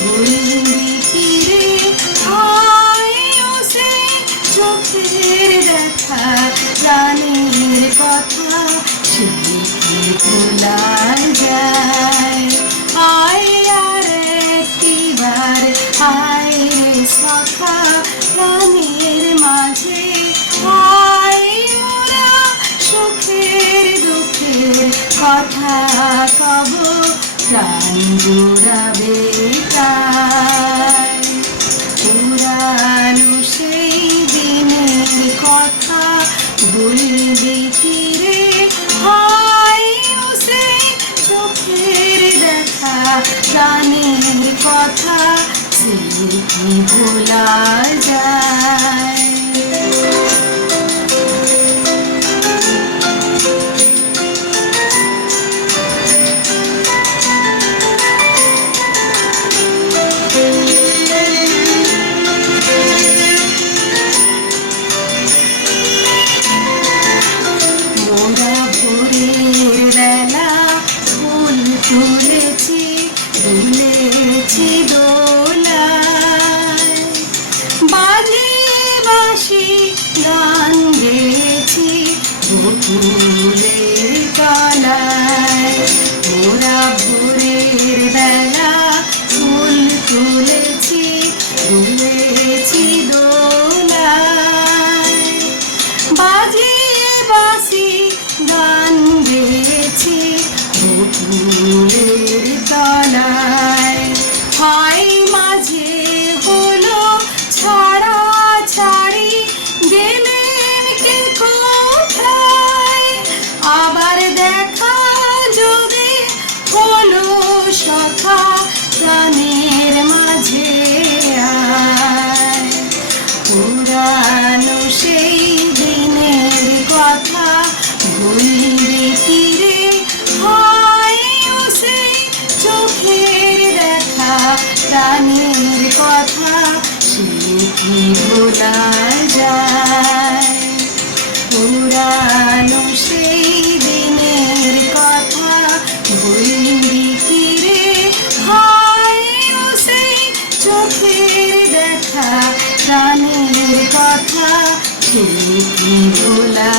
ভুলবি কি রে হায় ও সে চোখের দেখা প্রাণের কথা সে কি ভোলা যায়। আয় আর একটিবার আয় রে সখা প্রাণের মাঝে আয় মোরা সুখের দুঃখের কথা কব প্রাণ জুড়াবে তাই। পুরানো সেই দিনের কথা ভুলবি কি রে হায় ও সে চোখের দেখা প্রাণের কথা সে কি ভোলা যায়। তুলেছি দুলেছি দোলায় বাজিয়ে বাঁশি গান গেয়েছি বকুলের তলায়। মোরা ভোরের বেলা ফুল তুলেছি দুলেছি দোলায় বাজিয়ে বাঁশি গান গেয়েছি বকুলের তলায়। হায় মাঝে হলো ছাড়া ছাড়ি গেলেন কে কোথায় আবার দেখা যদি হলো সখা প্রাণের মাঝে আয়। পুরানো সেই দিনের কথা ভুলবি কি রে হায় ও সেই চোখের দেখা প্রাণের কথা সে কি ভোলা যায়। পুরানো সেই দিনের কথা ভুলবি কি রে হায় ও সেই চোখের দেখা প্রাণের কথা সে কি ভোলা